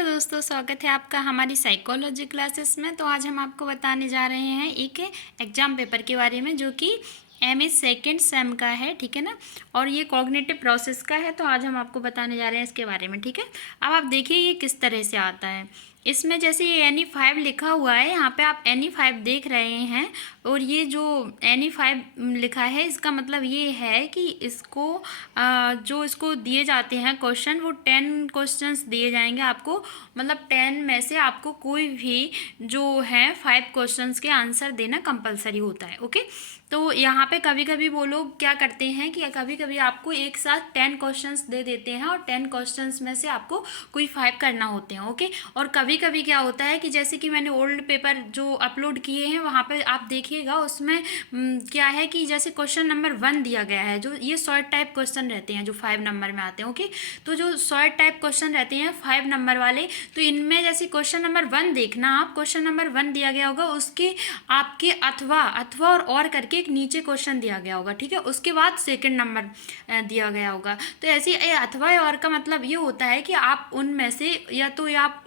Hello दोस्तों, स्वागत है आपका हमारी साइकोलॉजी क्लासेस में। तो आज हम आपको बताने जा रहे हैं एक एग्ज़ाम पेपर के बारे में जो कि एमए सेकेंड सेम का है, ठीक है ना। और ये कॉग्निटिव प्रोसेस का है। तो आज हम आपको बताने जा रहे हैं इसके बारे में, ठीक है। अब आप देखिए ये किस तरह से आता है। इसमें जैसे ये NE5 लिखा हुआ है, यहाँ पे आप NE5 देख रहे हैं। और ये जो NE5 लिखा है इसका मतलब ये है कि इसको जो इसको दिए जाते हैं क्वेश्चन, वो 10 क्वेश्चंस दिए जाएंगे आपको। मतलब 10 में से आपको कोई भी जो है 5 क्वेश्चंस के आंसर देना कंपलसरी होता है, ओके। तो यहाँ पे कभी कभी वो लोग क्या करते हैं कि कभी कभी आपको एक साथ 10 क्वेश्चंस दे देते हैं और 10 क्वेश्चंस में से आपको कोई 5 करना होते हैं, ओके। और कभी कभी क्या होता है कि जैसे कि मैंने ओल्ड पेपर जो अपलोड किए हैं वहाँ पे आप देखिएगा, उसमें क्या है कि जैसे क्वेश्चन नंबर 1 दिया गया है, जो ये शॉर्ट टाइप क्वेश्चन रहते हैं जो 5 नंबर में आते हैं, ओके। तो जो शॉर्ट टाइप क्वेश्चन रहते हैं 5 नंबर वाले, तो इनमें जैसे क्वेश्चन नंबर 1 देखना, आप क्वेश्चन नंबर 1 दिया गया होगा, उसके आपके अथवा अथवा और करके एक नीचे क्वेश्चन दिया गया होगा, ठीक है। उसके बाद सेकंड नंबर दिया गया होगा। तो ऐसे अथवा और का मतलब ये होता है कि आप उनमें से या तो आप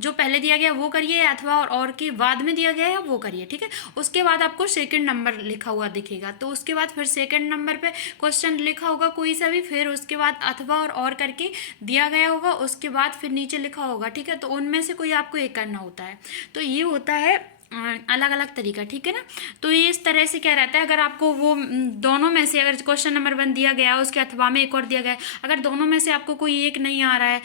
जो पहले दिया गया वो करिए, अथवा और के बाद में दिया गया है वो करिए, ठीक है। उसके बाद आपको सेकंड नंबर लिखा हुआ दिखेगा, तो उसके बाद फिर सेकंड नंबर पे क्वेश्चन लिखा होगा कोई सा भी, फिर उसके बाद अथवा और करके दिया गया होगा, उसके बाद फिर नीचे लिखा होगा, ठीक है। तो उनमें से कोई आपको एक करना होता है। तो ये होता है अलग अलग तरीका, ठीक है ना। तो ये इस तरह से क्या रहता है, अगर आपको वो दोनों में से अगर क्वेश्चन नंबर 1 दिया गया है, उसके अथवा में एक और दिया गया है, अगर दोनों में से आपको कोई एक नहीं आ रहा है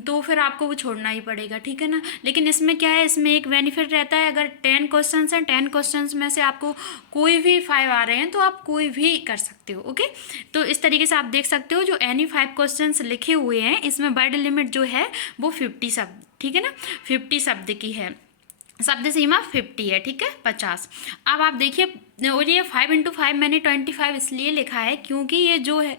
तो फिर आपको वो छोड़ना ही पड़ेगा, ठीक है ना। लेकिन इसमें क्या है, इसमें एक बेनिफिट रहता है, अगर 10 क्वेश्चन हैं, 10 क्वेश्चन में से आपको कोई भी 5 आ रहे हैं तो आप कोई भी कर सकते हो, ओके। तो इस तरीके से आप देख सकते हो जो NE5 क्वेश्चन लिखे हुए हैं, इसमें वर्ड लिमिट जो है वो 50 शब्द, ठीक है ना, 50 शब्द की है। शब्द सीमा 50 है, ठीक है, 50। अब आप देखिए, और ये 5 × 5 मैंने 25 इसलिए लिखा है क्योंकि ये जो है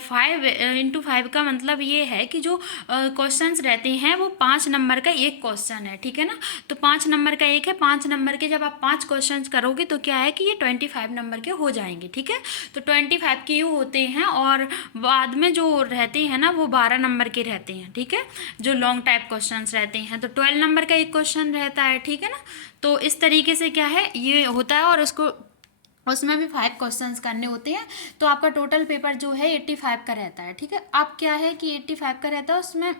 5 × 5 का मतलब ये है कि जो क्वेश्चंस रहते हैं वो 5 नंबर का एक क्वेश्चन है, ठीक है ना। तो 5 नंबर का एक है, 5 नंबर के जब आप 5 क्वेश्चंस करोगे तो क्या है कि ये 25 नंबर के हो जाएंगे, ठीक है। तो 25 के ये होते हैं, और बाद में जो रहते हैं ना वो 12 नंबर के रहते हैं, ठीक है, जो लॉन्ग टाइप क्वेश्चन रहते हैं। तो 12 नंबर का एक क्वेश्चन रहता है, ठीक है ना। तो इस तरीके से क्या है ये होता है, और उसमें भी 5 क्वेश्चंस करने होते हैं। तो आपका टोटल पेपर जो है 85 का रहता है, ठीक है। अब क्या है कि 85 का रहता है उसमें,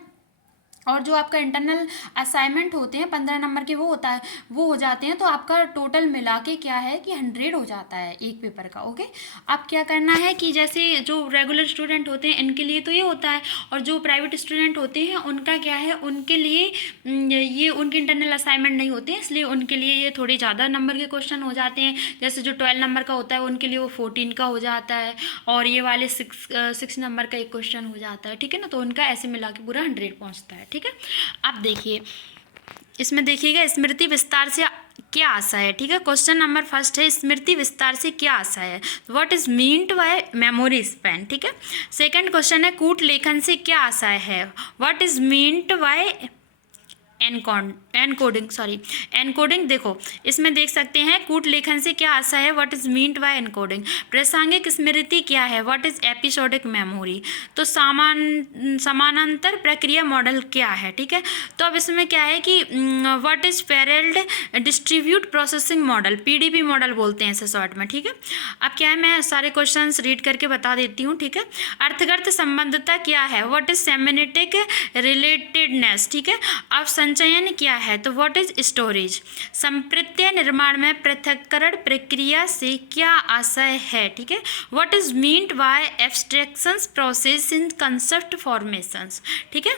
और जो आपका इंटरनल असाइनमेंट होते हैं 15 नंबर के, वो होता है, वो हो जाते हैं। तो आपका टोटल मिला के क्या है कि 100 हो जाता है एक पेपर का, ओके। अब क्या करना है कि जैसे जो रेगुलर स्टूडेंट होते हैं इनके लिए तो ये होता है, और जो प्राइवेट स्टूडेंट होते हैं उनका क्या है, उनके लिए ये उनके इंटरनल असाइनमेंट नहीं होते हैं, इसलिए उनके लिए ये थोड़ी ज़्यादा नंबर के क्वेश्चन हो जाते हैं। जैसे जो 12 नंबर का होता है उनके लिए वो 14 का हो जाता है, और ये वाले 6 नंबर का एक क्वेश्चन हो जाता है, ठीक है ना। तो उनका ऐसे मिला के पूरा 100 पहुँचता है, ठीक है। अब देखिए इसमें देखिएगा स्मृति विस्तार से क्या आशा है, ठीक है। क्वेश्चन नंबर फर्स्ट है, स्मृति विस्तार से क्या आशा है, what is meant by memory span, ठीक है। सेकंड क्वेश्चन है कूट लेखन से क्या आशा है, what is meant by encoding. देखो इसमें देख सकते हैं कूट लेखन से क्या आशा है, what is meant by encoding. प्रासंगिक स्मृति क्या है, व्हाट इज एपिसोडिक मेमोरी। तो समानांतर प्रक्रिया मॉडल क्या है, ठीक है। तो अब इसमें क्या है कि what is parallel distribute processing model, PDP model बोलते हैं इसे शॉर्ट में, ठीक है। अब क्या है, मैं सारे क्वेश्चन रीड करके बता देती हूँ, ठीक है। अर्थगत संबंधता क्या है, व्हाट इज सेमेनेटिक रिलेटेडनेस, ठीक है। अब संचयन क्या है, तो व्हाट इज स्टोरेज। संप्रत्यय निर्माण में पृथक्करण प्रक्रिया से क्या आशय है, ठीक है। What is meant by abstractions process in concept formations, ठीक है।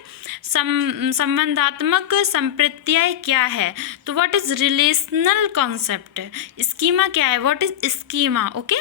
संबंधात्मक संप्रत्यय क्या है, तो what is relational concept. Schema क्या है, व्हाट इज स्कीमा, ओके।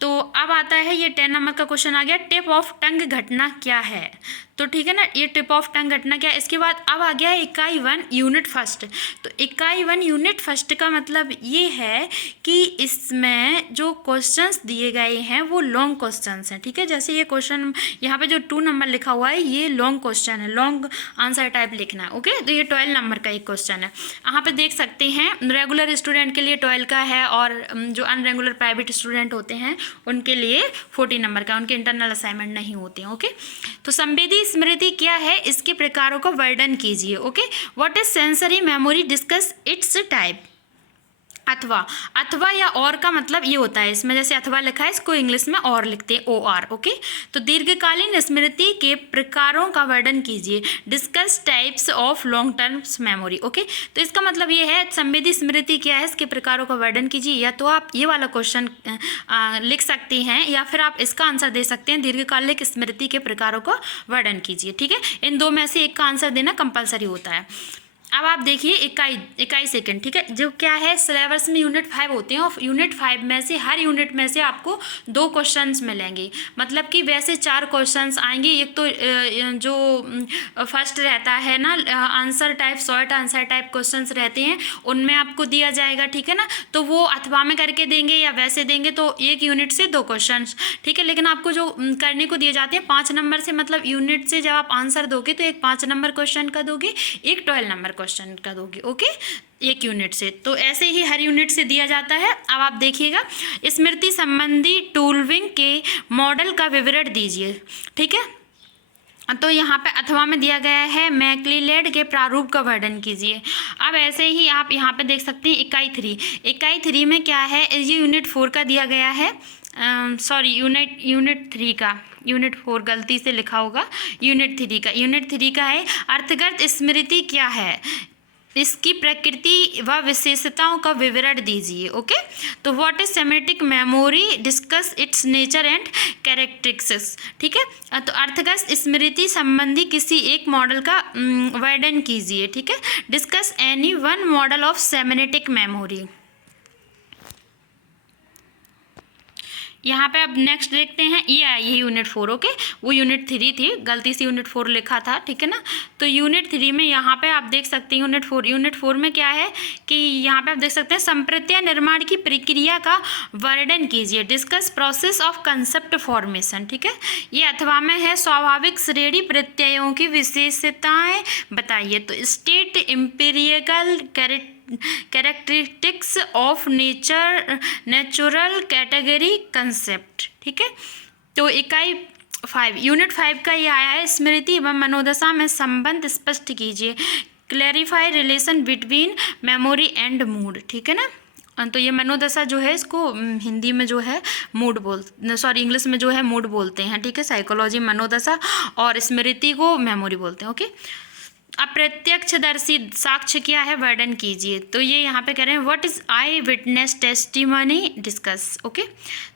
तो अब आता है ये 10 नंबर का क्वेश्चन आ गया, टिप ऑफ टंग घटना क्या है। तो ठीक है ना, ये टिप ऑफ टंग घटना क्या है। इसके बाद अब आ गया है इकाई 1 यूनिट फर्स्ट। तो इकाई 1 यूनिट फर्स्ट का मतलब ये है कि इसमें जो क्वेश्चंस दिए गए हैं वो लॉन्ग क्वेश्चंस हैं, ठीक है। जैसे ये क्वेश्चन यहाँ पे जो 2 नंबर लिखा हुआ है ये लॉन्ग क्वेश्चन है, लॉन्ग आंसर टाइप लिखना है, ओके। तो ये 12 नंबर का एक क्वेश्चन है। यहाँ पे देख सकते हैं रेगुलर स्टूडेंट के लिए 12 का है, और जो अनरेगुलर प्राइवेट स्टूडेंट होते हैं उनके लिए 40 नंबर का, उनके इंटरनल असाइनमेंट नहीं होते हैं। ओके, तो संवेदी स्मृति क्या है, इसके प्रकारों का वर्णन कीजिए। Okay, what is sensory memory, discuss it's type. अथवा, अथवा या और का मतलब ये होता है, इसमें जैसे अथवा लिखा है इसको इंग्लिश में और लिखते हैं OR। ओके, तो दीर्घकालीन स्मृति के प्रकारों का वर्णन कीजिए, discuss types of long term memory. Okay, तो इसका मतलब ये है संवेदी स्मृति क्या है, इसके प्रकारों का वर्णन कीजिए। या तो आप ये वाला क्वेश्चन लिख सकती हैं या फिर आप इसका आंसर दे सकते हैं, दीर्घकालिक स्मृति के प्रकारों का वर्णन कीजिए। ठीक है, इन दो में से एक का आंसर देना कंपलसरी होता है। अब आप देखिए इकाई सेकंड। ठीक है, जो क्या है सिलेबस में यूनिट 5 होते हैं और यूनिट 5 में से हर यूनिट में से आपको 2 क्वेश्चंस मिलेंगे, मतलब कि वैसे 4 क्वेश्चंस आएंगे। एक तो जो फर्स्ट रहता है ना answer type, short answer type questions रहते हैं, उनमें आपको दिया जाएगा। ठीक है ना, तो वो अथवा में करके देंगे या वैसे देंगे, तो एक यूनिट से 2 क्वेश्चंस। ठीक है, लेकिन आपको जो करने को दिए जाते हैं 5 नंबर से, मतलब यूनिट से जब आप आंसर दोगे तो एक 5 नंबर क्वेश्चन का दोगे, एक 12 नंबर क्वेश्चन का दोगे। ओके, एक यूनिट से, तो ऐसे ही हर यूनिट से दिया जाता है। अब आप देखिएगा, स्मृति संबंधी टूलविंग के मॉडल का विवरण दीजिए। ठीक है, तो यहाँ पे अथवा में दिया गया है मैक्लिलेड के प्रारूप का वर्णन कीजिए। अब ऐसे ही आप यहाँ पे देख सकते हैं इकाई 3 में क्या है, ये यूनिट 4 का दिया गया है, सॉरी यूनिट 3 का, यूनिट 4 गलती से लिखा होगा, यूनिट 3 का है अर्थगत स्मृति क्या है, इसकी प्रकृति व विशेषताओं का विवरण दीजिए। ओके, तो what is semantic memory, discuss its nature and characteristics. ठीक है, तो अर्थगत स्मृति संबंधी किसी एक मॉडल का वर्णन कीजिए। ठीक है, discuss any one model of semantic memory. यहाँ पे अब नेक्स्ट देखते हैं, ये आई है यूनिट 4। ओके, वो यूनिट 3 थी, गलती से यूनिट 4 लिखा था। ठीक है ना, तो यूनिट 3 में यहाँ पे आप देख सकते हैं यूनिट 4 में क्या है कि यहाँ पे आप देख सकते हैं संप्रत्यय निर्माण की प्रक्रिया का वर्णन कीजिए, discuss process of concept formation. ठीक है, ये अथवा में है स्वाभाविक श्रेणी प्रत्ययों की विशेषताएं बताइए, तो state empirical characteristics of natural category concept. ठीक है, तो इकाई 5 यूनिट 5 का ये आया है, स्मृति एवं मनोदशा में संबंध स्पष्ट कीजिए, clarify relation between memory and mood. ठीक है ना, तो ये मनोदशा जो है इसको हिंदी में जो है इंग्लिश में जो है मूड बोलते हैं। ठीक है, साइकोलॉजी मनोदशा और स्मृति को मेमोरी बोलते हैं। ओके, अप्रत्यक्षदर्शी साक्ष्य क्या है, वर्णन कीजिए। तो ये यहाँ पे कह रहे हैं what is I witness testimony, discuss. Okay,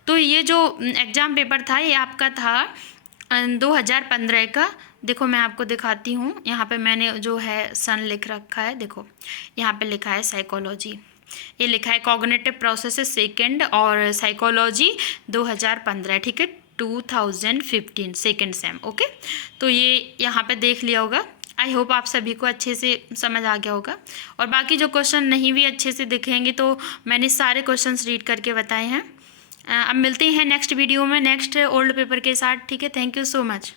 तो ये जो एग्जाम पेपर था ये आपका था 2015 का। देखो मैं आपको दिखाती हूँ, यहाँ पे मैंने जो है सन लिख रखा है, देखो यहाँ पे लिखा है साइकोलॉजी, ये लिखा है कॉग्निटिव प्रोसेसेस सेकेंड और साइकोलॉजी 2015। ठीक है, 2015 सेकेंड सेम। ओके, तो ये यहाँ पे देख लिया होगा। आई होप आप सभी को अच्छे से समझ आ गया होगा, और बाकी जो क्वेश्चन नहीं भी अच्छे से दिखेंगे तो मैंने सारे क्वेश्चंस रीड करके बताए हैं। अब मिलते हैं नेक्स्ट वीडियो में नेक्स्ट ओल्ड पेपर के साथ। ठीक है, थैंक यू सो मच।